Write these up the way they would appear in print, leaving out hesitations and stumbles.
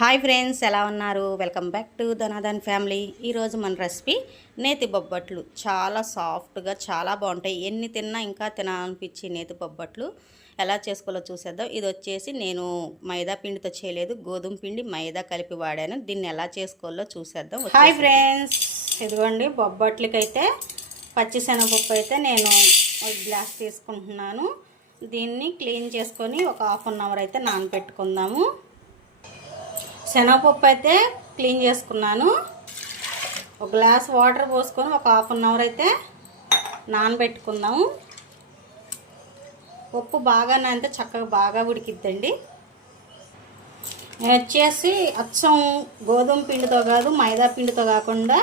Hi friends, ఎలా ఉన్నారు? Welcome back to Dhanadhan family. ఈరోజు మన రెసిపీ నేతి బొబ్బట్లు. చాలా సాఫ్ట్గా చాలా బాగుంటాయి. ఎన్ని తిన్నా ఇంకా తినాలనిపించి నేతి బొబ్బట్లు ఎలా చేసుకోవాలో చూసేద్దాం. ఇది వచ్చేసి నేను మైదా పిండితో చేయలేదు, గోధుమ పిండి మైదా కలిపి వాడాను. దీన్ని ఎలా చేసుకోవాలో చూసేద్దాం. హాయ్ ఫ్రెండ్స్, ఇదిగోండి బొబ్బట్లకైతే పచ్చిశనగపప్పు అయితే నేను ఒక గ్లాస్ తీసుకుంటున్నాను. దీన్ని క్లీన్ చేసుకొని ఒక హాఫ్ అన్ అవర్ అయితే నానబెట్టుకుందాము. శనగపప్పు అయితే క్లీన్ చేసుకున్నాను. ఒక గ్లాస్ వాటర్ పోసుకొని ఒక హాఫ్ అన్ అవర్ అయితే నానబెట్టుకుందాము. పప్పు బాగా నానితే చక్కగా బాగా ఉడికిద్దండి. నేను వచ్చేసి అచ్చం గోధుమ పిండితో కాదు, మైదా పిండితో కాకుండా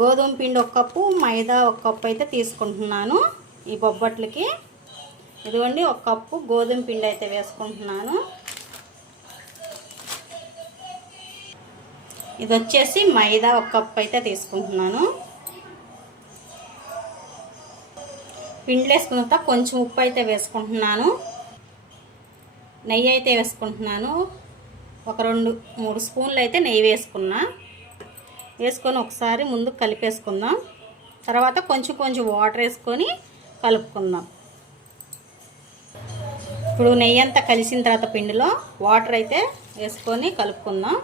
గోధుమ పిండి ఒక కప్పు, మైదా ఒక కప్పు అయితే తీసుకుంటున్నాను ఈ బొబ్బట్లకి. ఇదిగోండి ఒక కప్పు గోధుమ పిండి అయితే వేసుకుంటున్నాను. ఇది వచ్చేసి మైదా ఒక కప్పు అయితే తీసుకుంటున్నాను. పిండి వేసుకున్న తర్వాత కొంచెం ఉప్పు అయితే వేసుకుంటున్నాను. నెయ్యి అయితే వేసుకుంటున్నాను. ఒక 2-3 స్పూన్లు అయితే నెయ్యి వేసుకొని ఒకసారి ముందు కలిపేసుకుందాం. తర్వాత కొంచెం వాటర్ వేసుకొని కలుపుకుందాం. ఇప్పుడు నెయ్యి అంతా కలిసిన తర్వాత పిండిలో వాటర్ అయితే వేసుకొని కలుపుకుందాం.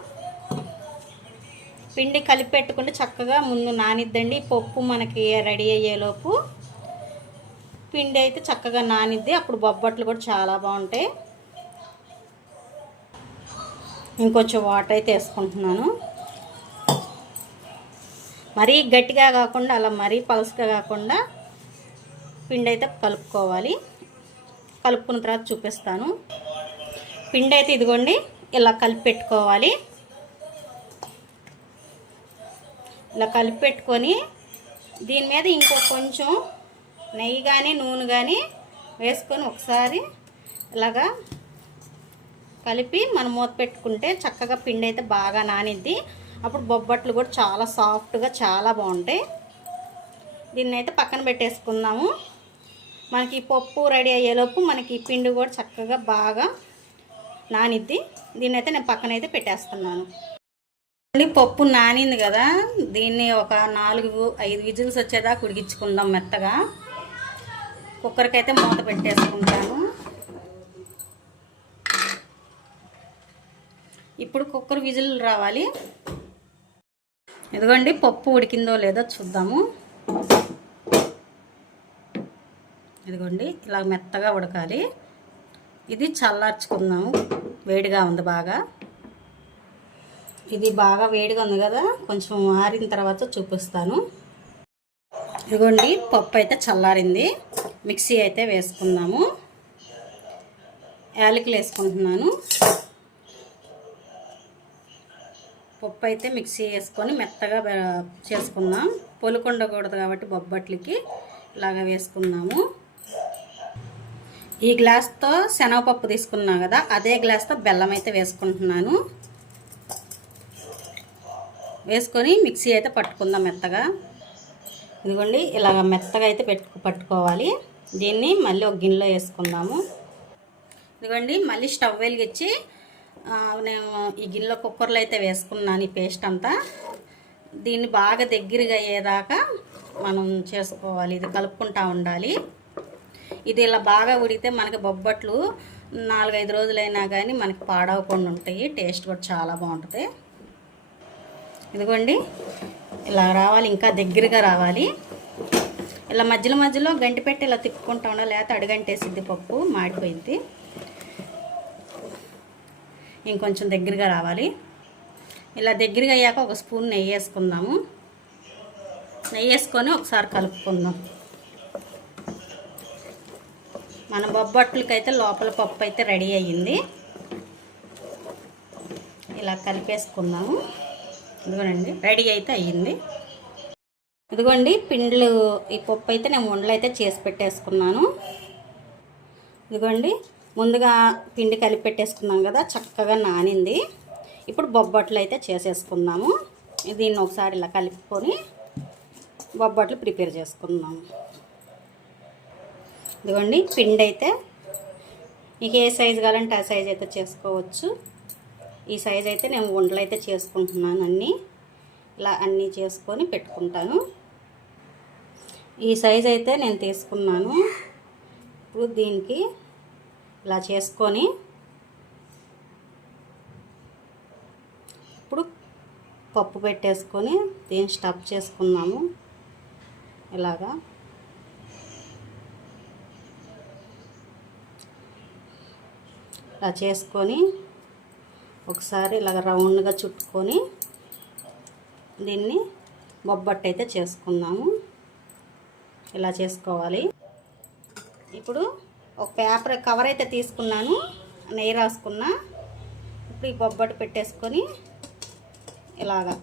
పిండి కలిపి పెట్టుకుంటే చక్కగా ముందు నానిద్దండి. పప్పు మనకి రెడీ అయ్యేలోపు పిండి అయితే చక్కగా నానిద్ది. అప్పుడు బొబ్బట్లు కూడా చాలా బాగుంటాయి. ఇంకొంచెం వాటర్ అయితే వేసుకుంటున్నాను. మరీ గట్టిగా కాకుండా అలా మరీ పలుసుగా కాకుండా పిండి అయితే కలుపుకోవాలి. కలుపుకున్న తర్వాత చూపిస్తాను. పిండి అయితే ఇదిగోండి ఇలా కలిపి పెట్టుకోవాలి. ఇలా కలిపి పెట్టుకొని దీని మీద ఇంకో కొంచెం నెయ్యి కానీ నూనె కానీ వేసుకొని ఒకసారి ఇలాగా కలిపి మనం మూత పెట్టుకుంటే చక్కగా పిండి అయితే బాగా నానిద్ది. అప్పుడు బొబ్బట్లు కూడా చాలా సాఫ్ట్గా చాలా బాగుంటాయి. దీన్ని అయితే పక్కన పెట్టేసుకుందాము. మనకి పప్పు రెడీ అయ్యేలోపు మనకి పిండి కూడా చక్కగా బాగా నానిద్ది. దీన్ని అయితే నేను పక్కనైతే పెట్టేస్తున్నాను. పప్పు నానింది కదా, దీన్ని ఒక 4-5 విజిల్స్ వచ్చేదాకా ఉడికించుకుందాం మెత్తగా. కుక్కర్కి అయితే మూత పెట్టేసుకుంటాను. ఇప్పుడు కుక్కర్ విజిల్ రావాలి. ఇదిగోండి పప్పు ఉడికిందో లేదో చూద్దాము. ఇదిగోండి ఇలా మెత్తగా ఉడకాలి. ఇది చల్లార్చుకుందాము. వేడిగా ఉంది బాగా. ఇది బాగా వేడిగా ఉంది కదా, కొంచెం ఆరిన తర్వాత చూపిస్తాను. ఇదిగోండి పప్పు అయితే చల్లారింది. మిక్సీ అయితే వేసుకుందాము. యాలకులు వేసుకుంటున్నాను. పప్పు అయితే మిక్సీ వేసుకొని మెత్తగా చేసుకుందాం. పొలుకు ఉండకూడదు కాబట్టి బొబ్బట్లకి ఇలాగ వేసుకుందాము. ఈ గ్లాస్తో శనగపప్పు తీసుకున్నాం కదా, అదే గ్లాస్తో బెల్లం అయితే వేసుకుంటున్నాను. వేసుకొని మిక్సీ అయితే పట్టుకుందాం మెత్తగా. ఇదిగోండి ఇలాగ మెత్తగా అయితే పట్టుకోవాలి. దీన్ని మళ్ళీ ఒక గిన్నెలో వేసుకుందాము. ఇదిగోండి మళ్ళీ స్టవ్ వెలిగించి నేను ఈ గిన్నెలో కుక్కర్లో అయితే వేసుకున్నాను ఈ పేస్ట్ అంతా. దీన్ని బాగా దగ్గరగా అయ్యేదాకా మనం చేసుకోవాలి. ఇది కలుపుకుంటూ ఉండాలి. ఇది ఇలా బాగా ఉడికితే మనకి బొబ్బట్లు 4-5 రోజులైనా కానీ మనకి పాడవకుండా ఉంటాయి. టేస్ట్ కూడా చాలా బాగుంటుంది. ఇదిగోండి ఇలా రావాలి, ఇంకా దగ్గరగా రావాలి. ఇలా మధ్యలో గంటి పెట్టి ఇలా తిప్పుకుంటా ఉండాలి, లేకపోతే అడుగంటేసిద్ది, పప్పు మాడిపోయిద్ది. ఇంకొంచెం దగ్గరగా రావాలి. ఇలా దగ్గరగా అయ్యాక ఒక స్పూన్ నెయ్యి వేసుకుందాము. నెయ్యి వేసుకొని ఒకసారి కలుపుకుందాం. మన బొబ్బట్లకైతే లోపల పప్పు అయితే రెడీ అయ్యింది. ఇలా కలిపేసుకుందాము. ఇదిగోండి రెడీ అయితే అయ్యింది. ఇదిగోండి పిండిలు, ఈ పప్పు అయితే నేను ఉండలు అయితే చేసి పెట్టేసుకున్నాను. ఇదిగోండి ముందుగా పిండి కలిపి పెట్టేసుకున్నాం కదా, చక్కగా నానింది. ఇప్పుడు బొబ్బట్లు అయితే చేసేసుకుందాము. దీన్ని ఒకసారి ఇలా కలుపుకొని బొబ్బట్లు ప్రిపేర్ చేసుకుందాము. ఇదిగోండి పిండి అయితే మీకు ఏ సైజు కావాలంటే ఆ సైజు అయితే చేసుకోవచ్చు. ఈ సైజ్ అయితే నేను ఉండలు అయితే చేసుకుంటున్నాను అన్నీ. ఇలా అన్నీ చేసుకొని పెట్టుకుంటాను. ఈ సైజ్ అయితే నేను తీసుకున్నాను. ఇప్పుడు దీనికి ఇలా చేసుకొని ఇప్పుడు పప్పు పెట్టేసుకొని దీన్ని స్టఫ్ చేసుకున్నాము. ఇలాగా ఇలా చేసుకొని ఒకసారి ఇలాగ రౌండ్గా చుట్టుకొని దీన్ని బొబ్బట్టు అయితే చేసుకుందాము. ఇలా చేసుకోవాలి. ఇప్పుడు ఒక పేపర్ కవర్ అయితే తీసుకున్నాను, నెయ్యి రాసుకున్నా. ఇప్పుడు ఈ బొబ్బట్టు పెట్టేసుకొని ఇలాగా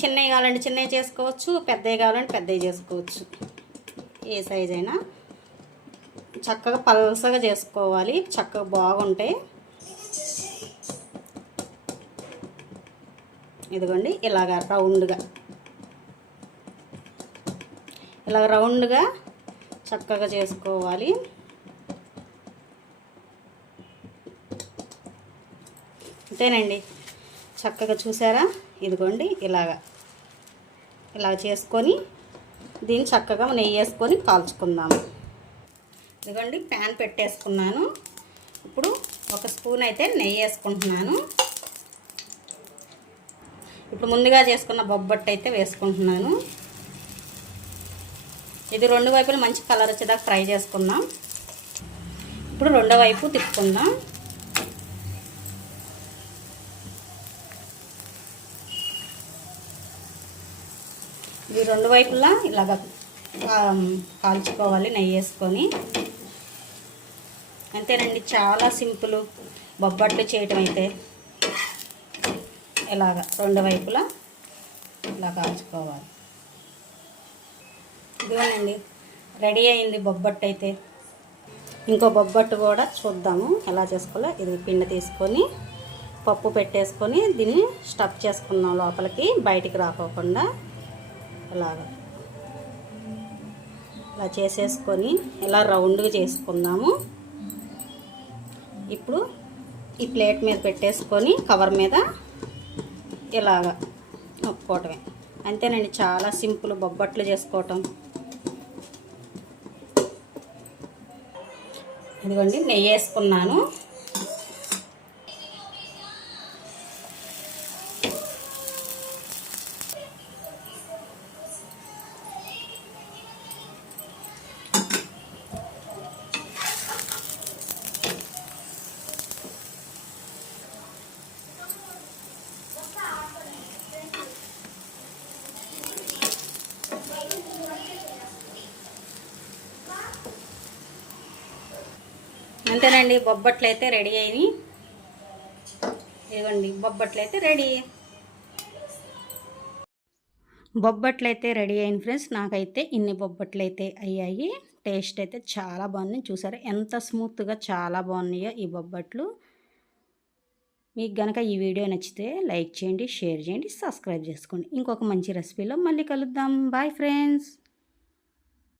చిన్నవి కావాలంటే చిన్నవి చేసుకోవచ్చు, పెద్దవి కావాలంటే పెద్దవి చేసుకోవచ్చు. ఏ సైజ్ అయినా చక్కగా పల్సగా చేసుకోవాలి, చక్కగా బాగుంటాయి. ఇదిగోండి ఇలాగా రౌండ్గా చక్కగా చేసుకోవాలి. అంతేనండి, చక్కగా చూసారా? ఇదిగోండి ఇలా చేసుకొని దీన్ని చక్కగా నెయ్యి వేసుకొని కాల్చుకుందాము. ఇదిగోండి ప్యాన్ పెట్టేసుకున్నాను. ఇప్పుడు ఒక స్పూన్ అయితే నెయ్యి వేసుకుంటున్నాను. ఇప్పుడు ముందుగా చేసుకున్న బొబ్బట్టు అయితే వేసుకుంటున్నాను. ఇది రెండు వైపులు మంచి కలర్ వచ్చేదాకా ఫ్రై చేసుకుందాం. ఇప్పుడు రెండో వైపు తిప్పుకుందాం. ఇది రెండు వైపులా ఇలాగ కాల్చుకోవాలి నెయ్యి వేసుకొని. అంతేనండి, చాలా సింపుల్ బొబ్బట్లు చేయటం అయితే. ఇలాగ రెండు వైపులా ఇలా కాల్చుకోవాలి. ఇదిగోనండి రెడీ అయింది బొబ్బట్టు అయితే. ఇంకో బొబ్బట్టు కూడా చూద్దాము ఎలా చేసుకోవాలో. ఇది పిండి తీసుకొని పప్పు పెట్టేసుకొని దీన్ని స్టఫ్ చేసుకున్నాం లోపలికి, బయటికి రాకోకుండా. ఇలా చేసేసుకొని ఇలా రౌండ్గా చేసుకుందాము. ఇప్పుడు ఈ ప్లేట్ మీద పెట్టేసుకొని కవర్ మీద ఇలాగా నొక్కోవటమే. అంతేనండి, చాలా సింపుల్ బొబ్బట్లు చేసుకోవటం. ఇదిగోండి నెయ్యి వేసుకున్నాను. అంతేనండి, బొబ్బట్లు అయితే రెడీ అయినాయి. ఇదిగోండి బొబ్బట్లు అయితే రెడీ. బొబ్బట్లు అయితే రెడీ అయింది ఫ్రెండ్స్. నాకైతే ఇన్ని బొబ్బట్లు అయితే అయ్యాయి. టేస్ట్ అయితే చాలా బాగుంది. చూసారా ఎంత స్మూత్గా చాలా బాగున్నాయో ఈ బొబ్బట్లు. మీకు కనుక ఈ వీడియో నచ్చితే లైక్ చేయండి, షేర్ చేయండి, సబ్స్క్రైబ్ చేసుకోండి. ఇంకొక మంచి రెసిపీలో మళ్ళీ కలుద్దాం. Bye friends.